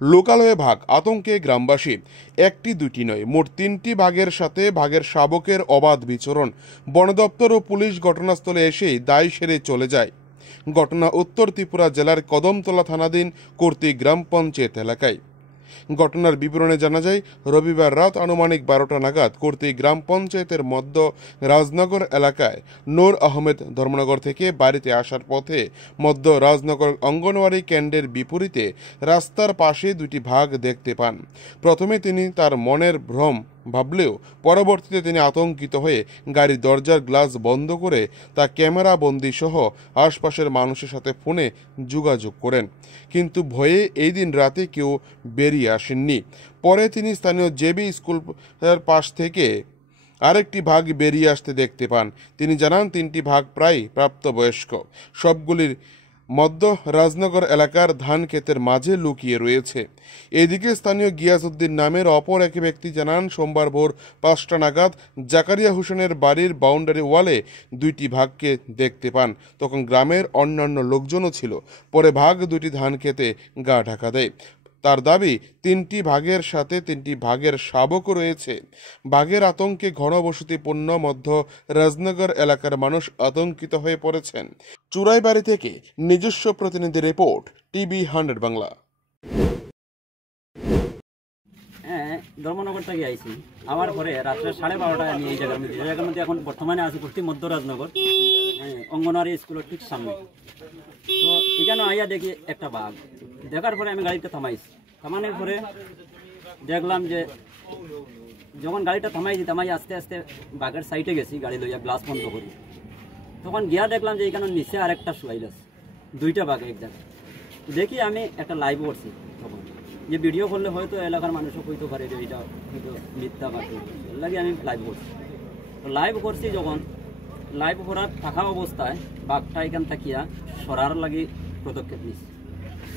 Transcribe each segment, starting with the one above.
লোকালয়ে ভাগ আতঙ্কে গ্রামবাসী। একটি দুটি নয়, মোট 3টি বাঘের সাথে বাঘের শাবকের অবাধ বিচরণ। বন দপ্তর ও পুলিশ ঘটনাস্থলে এসেই দায় সেরে চলে যায়। ঘটনা উত্তর ত্রিপুরা জেলার কদমতলা থানাধীন কর্তৃক গ্রাম পঞ্চায়েত এলাকায়। ঘটনার বিবরণে জানা যায়, রবিবার রাত আনুমানিক 12টা নাগাদ কর্তৃক গ্রাম পঞ্চায়েতের মধ্য রাজনগর এলাকায় নূর আহমেদ ধর্মনগর থেকে বাড়িতে আসার পথে মধ্য রাজনগর অঙ্গনওয়াড়ি কেন্দ্রের বিপরীতে রাস্তার পাশে দুটি বাঘ দেখতে পান। প্রথমে তিনি তার মনের ভ্রম ভাবলেও পরবর্তীতে তিনি আতঙ্কিত হয়ে গাড়ির দরজার গ্লাস বন্ধ করে তা ক্যামেরা বন্দি সহ আশপাশের মানুষের সাথে ফোনে যোগাযোগ করেন, কিন্তু ভয়ে এই দিন রাতে কেউ বেরিয়ে আসেননি। পরে তিনি স্থানীয় জেবি স্কুলের পাশ থেকে আরেকটি বাঘ বেরিয়ে আসতে দেখতে পান। তিনি জানান, 3টি বাঘ প্রায় প্রাপ্তবয়স্ক, সবগুলির মধ্য রাজনগর এলাকার ধান ক্ষেতের মাঝে লুকিয়ে রয়েছে। এদিকে স্থানীয় গিয়াসউদ্দিন নামের অপর এক ব্যক্তি জানান, সোমবার ভোর 5টা নাগাদ জাকারিয়া হোসেনের বাড়ির বাউন্ডারি ওয়ালে 2টি বাঘকে দেখতে পান। তখন গ্রামের অন্যান্য লোকজনও ছিল। পরে বাঘ 2টি ধান খেতে গা ঢাকা দেয়। তার দাবি, 3টি বাঘের সাথে 3টি বাঘের শাবকও রয়েছে। বাঘের আতঙ্কে ঘনবসতিপূর্ণ মধ্য রাজনগর এলাকার মানুষ আতঙ্কিত হয়ে পড়েছেন। চুরাইবাড়ি থেকে নিজস্ব প্রতিনিধি রিপোর্ট, টিভি 100 বাংলা। হ্যাঁ, ধর্মনগর থেকে আইছি। আমার পরে রাত্রে 12:30টায় আমি এই জায়গার মধ্যে এখন বর্তমানে আছি কুর্তি মধ্য রাজনগর অঙ্গনওয়াড়ি স্কুলের ঠিক সামনে। তো এখানে আইয়া দেখি একটা বাঘ। দেখার পরে আমি গাড়িটা থামাইছি। থামানোর পরে দেখলাম যে যখন গাড়িটা থামাই আস্তে আস্তে বাঘের সাইডে গেছি, গাড়ি লইয়া গ্লাস বন্ধ করি। তখন গিয়া দেখলাম যে এখানে নিচে আরেকটা শুয়াইল আছে, 2টা বাঘ এক জায়গায়। দেখি আমি একটা লাইভ করছি। তখন যে ভিডিও করলে হয়তো এলাকার মানুষও কইতে পারে যে এটা হয়তো মিথ্যা বা এর লাগে আমি লাইভ করছি। তো লাইভ করছি, যখন লাইভ করার থাকা অবস্থায় বাঘটা এখান থাকিয়া সরার লাগি পদক্ষেপ নিয়েছি।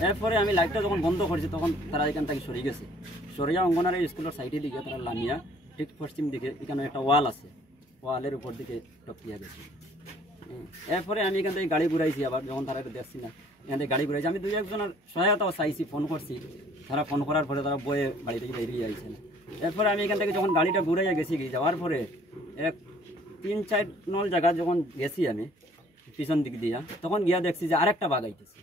এরপরে আমি লাইটটা যখন বন্ধ করছি তখন তারা এখান থেকে সরে গেছে। সরিয়া অঙ্গনারী স্কুলের সাইডের দিকে তারা লামিয়া ঠিক পশ্চিম দিকে এখানে একটা ওয়াল আছে, ওয়ালের উপর দিকে টপকিয়া গেছে। এরপরে আমি এখান থেকে গাড়ি ঘুরাইছি। আবার যখন তারা দেখছি না, এখান থেকে গাড়ি ঘুরাইছি। আমি 2-1জনের সহায়তাও চাইছি, ফোন করছি। তারা ফোন করার পরে তারা বয়ে বাড়ি থেকে বেরিয়ে যাইছে না। এরপরে আমি এখান থেকে যখন গাড়িটা ঘুরাইয়া গেছি, যাওয়ার পরে 3-4 নল জায়গা যখন গেছি আমি পিছন দিক দিয়া, তখন গিয়া দেখছি যে আরেকটা বাঘ আইতেছে।